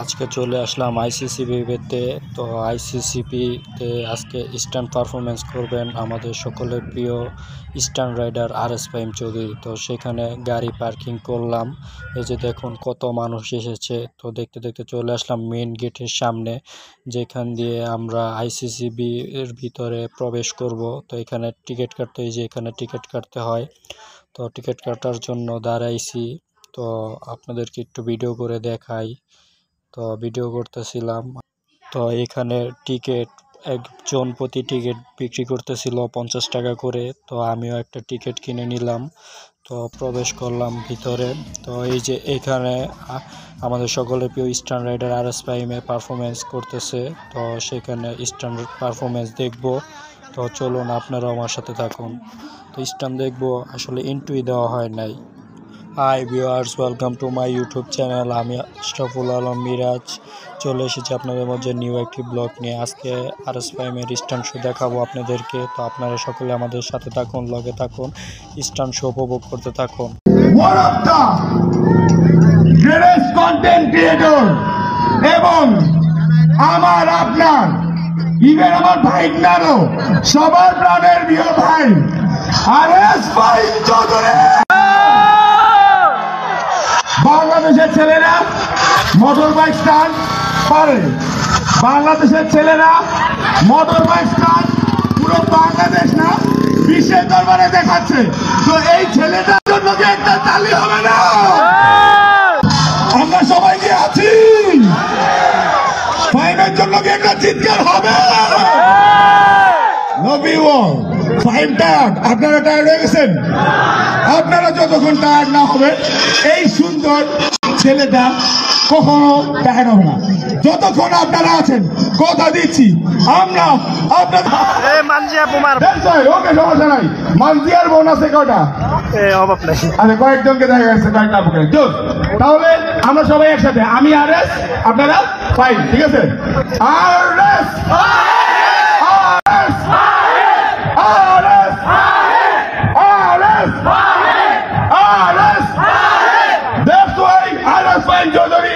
আজকে চলে আসলাম আইসিসিবিতে। তো আইসিসিবিতে আজকে স্টান্ট পারফরমেন্স করবেন আমাদের সকলের প্রিয় stunt rider RS Fahim Chowdhury. তো সেখানে গাড়ি পার্কিং করলাম। এই যে দেখুন কত মানুষ এসেছে। তো দেখতে দেখতে চলে আসলাম মেইন গেটের সামনে, যেখান দিয়ে আমরা আইসিসিবি এর ভিতরে প্রবেশ করব। তো এখানে টিকিট কাটতে, এই যে এখানে টিকিট কাটতে হয়। তো টিকিট কাটার জন্য দাঁড়াইছি। তো আপনাদেরকে একটু ভিডিও করে দেখাই। তো ভিডিও করতেছিলাম। তো এখানে টিকিট একজন প্রতি টিকিট বিক্রি করতেছিল 50 টাকা করে। তো আমিও একটা টিকিট কিনে নিলাম। তো প্রবেশ করলাম ভিতরে। তো এই যে এখানে আমাদের সকলের প্রিয় স্টান্ট রাইডার আরএস ফাহিমে পারফরমেন্স করতেছে। তো সেখানে স্টান্ট পারফরমেন্স দেখব। তো চলুন আপনারাও আমার সাথে থাকুন। তো স্টান্ট দেখবো, আসলে এন্ট্রি দেওয়া হয় নাই। Hi viewers, welcome to my YouTube channel. আমি আশরাফুল আলম মিরাজ চলে এসেছি আপনাদের মধ্যে নিউ একটি ব্লগ নিয়ে। আজকে আরএস ফাহিমের স্টান্ট শো দেখাবো আপনাদেরকে। তো আপনারা সকলে আমাদের সাথে থাকুন, লগে থাকুন, স্টান্ট শো উপভোগ করতে থাকুন। One of the greatest content creator এবং আমার আপনার ইভেন আমার ভাইগনারও সবার প্রাণের প্রিয় ভাই আরএস ফাহিম চৌধুরী। বাংলাদেশের ছেলেরা মোটর বাইক স্টান্ট পারে, বাংলাদেশের ছেলেরা মোটর বাইক স্টান্ট পুরো বাংলাদেশ না বিশ্বের দরবারে দেখাচ্ছে। তো এই ছেলেটার জন্য কি একটা তালি হবে না? আমরা সবাই কি আছি? ফাহিমের জন্য কি একটা চিৎকার হবে? ফাহিম টায়ার্ড, আপনারা টায়ার্ড হয়ে গেছেন? আপনারা যতক্ষণ টায়ার্ড না হবে এই সুন্দর ছেলেটা কখনো টায়ার্ড হবে না। যতক্ষণ আপনারা আছেন কথা দিচ্ছি আমরা আপনাদের ওকে সমস্যা নাই। মানজিয়ার বোন আছে কয়টা? আরে কয়েকজনকে দেখা গেছে কয়েকটা। তাহলে আমরা সবাই একসাথে, আমি আরএস, আপনারা ফাহিম, ঠিক আছে? RS RS RS RS RS That's why RS Fahim Chowdhury.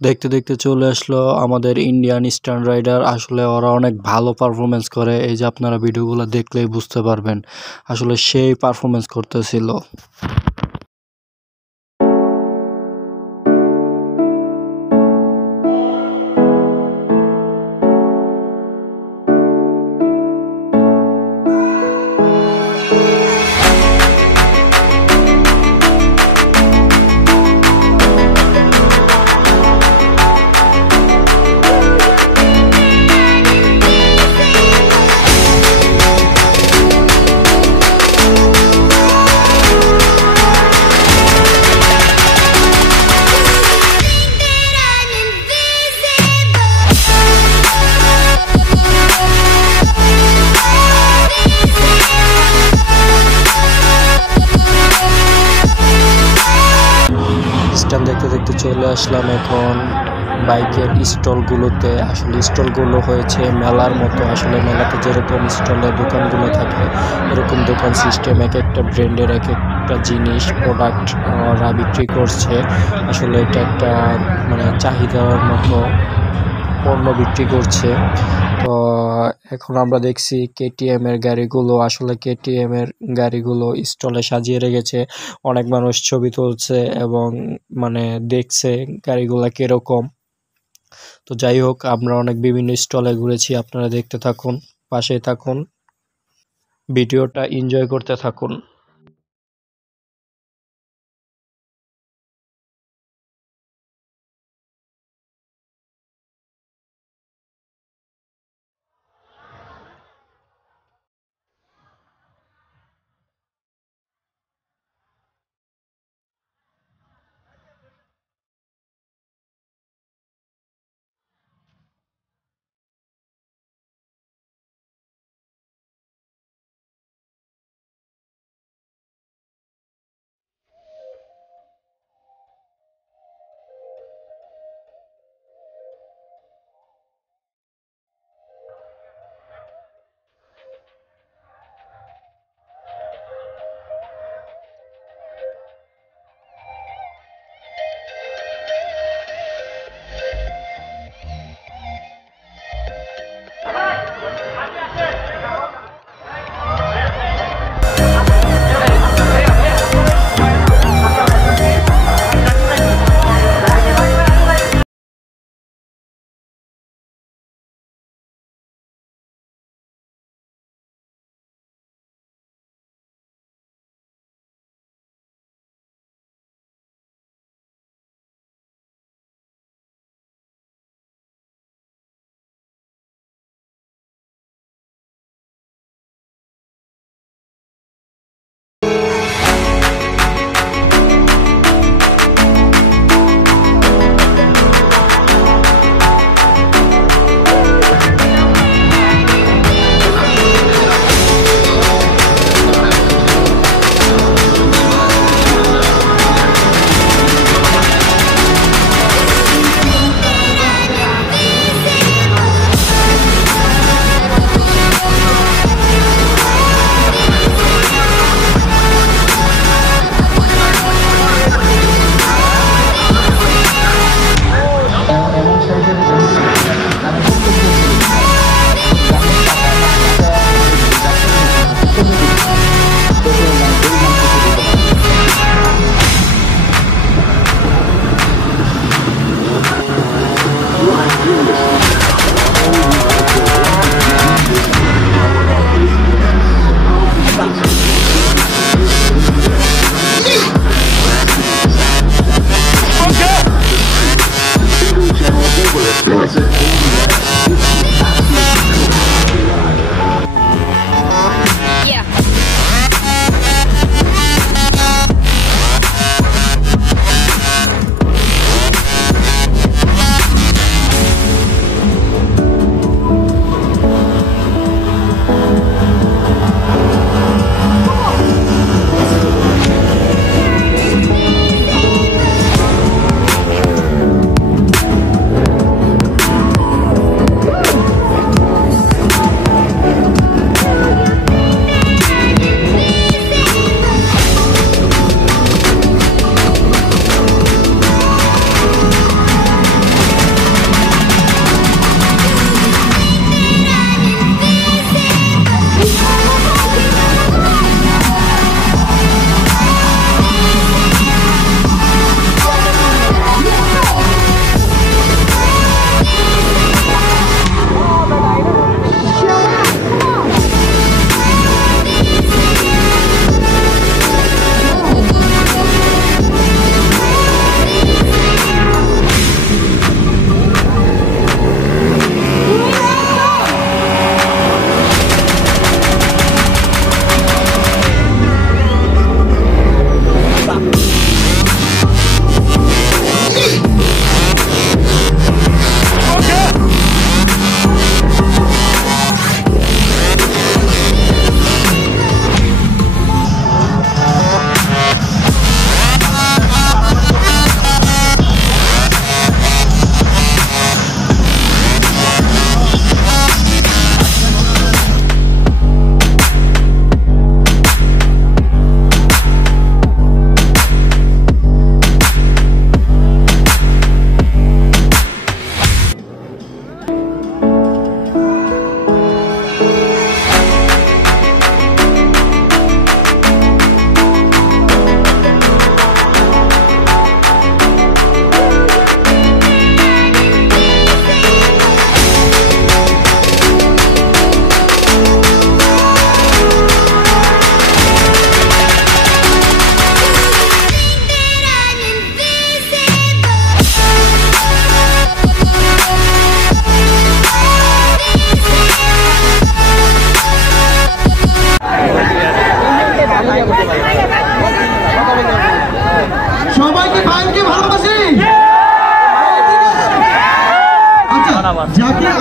দেখতে দেখতে চলে আসলো আমাদের ইন্ডিয়ান স্টান্ট রাইডার। আসলে ওরা অনেক ভালো পারফরমেন্স করে, এই যে আপনারা ভিডিওগুলো দেখলেই বুঝতে পারবেন, আসলে সেই পারফরমেন্স করতেছিল। স্ট্যান্ড দেখতে দেখতে চলে আসলাম এখন বাইকের স্টলগুলোতে। আসলে স্টলগুলো হয়েছে মেলার মতো। আসলে মেলাতে যেরকম স্টলের দোকানগুলো থাকে, এরকম দোকান সিস্টেম, এক একটা ব্র্যান্ডের এক একটা জিনিস প্রোডাক্ট ওরা বিক্রি করছে। আসলে এটা একটা মানে চাহিদার মতো পণ্য বিক্রি করছে। তো এখন আমরা দেখছি কেটিএম এর গাড়িগুলো, আসলে কেটিএম এর গাড়িগুলো স্টলে সাজিয়ে রেখেছে। অনেক মানুষ ছবি তুলছে এবং মানে দেখছে গাড়িগুলা কিরকম। তো যাই হোক, আমরা অনেক বিভিন্ন স্টলে ঘুরেছি, আপনারা দেখতে থাকুন, পাশে থাকুন, ভিডিওটা এনজয় করতে থাকুন।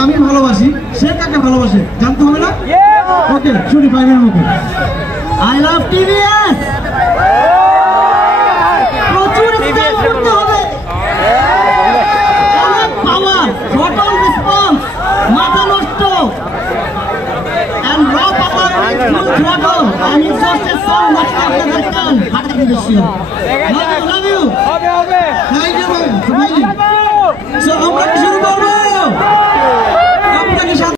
আমি ভালোবাসি, সে কাকে ভালোবাসে জানতে হবে না? ওকে, শুনি ফাইনাল মুখে। I love TVS. প্রচুর স্পেস করতে হবে, অনেক পাওয়ার, টোটাল রেসপন্স, মাথা নষ্ট, and raw power with full throttle and exhausted so much after that turn. হাতে কিন্তু ছিল। Love you. Thank you, smiling. So আমরা কি শুরু করব? আপনাকে সাথে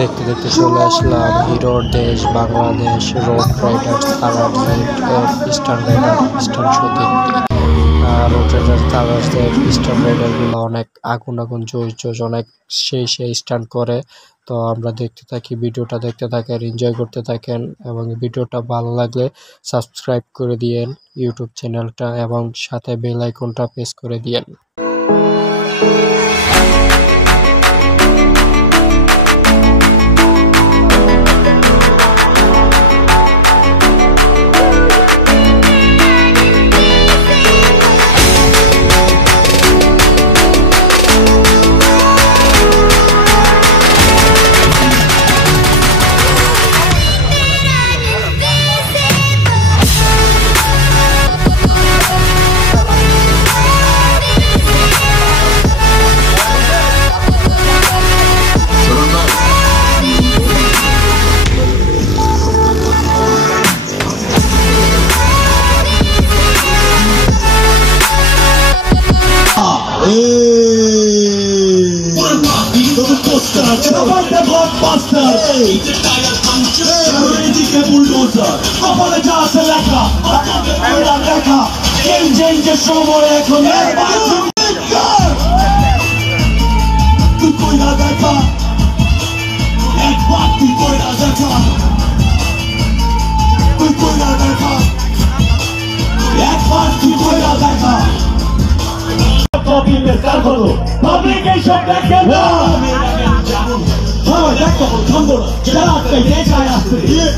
দেখতে দেখতে চলে আসলাম হিরোর দেশ বাংলাদেশ রোড রাইডার্স কালার্সের ইস্টার্ন রাইডার ইস্টার্ন শোতে। রোড রাইডার কালার্সের ইস্টার্ন রাইডারগুলো অনেক আগুন আগুন জোশ অনেক সেই স্টান্ট করে। তো আমরা দেখতে থাকি, ভিডিওটা দেখতে থাকেন, এনজয় করতে থাকেন এবং ভিডিওটা ভালো লাগলে সাবস্ক্রাইব করে দিয়েন ইউটিউব চ্যানেলটা এবং সাথে বেল আইকনটা প্রেস করে দিয়েন।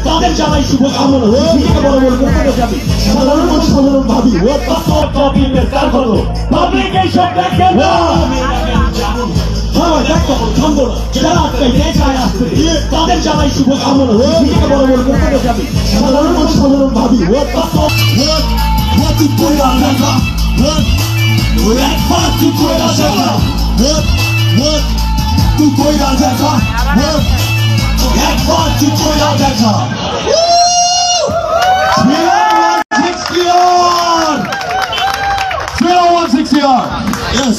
তাদের জানাই শুভকামনা। সাধারণ মানুষ সাধারণ ভাবি তাদের জানাই শুভকামনা। সাধারণ মানুষ সাধারণ ভাবি তুই কইরা দেখা একবার তুই কইরা দেখা 160 yard 160 yard yes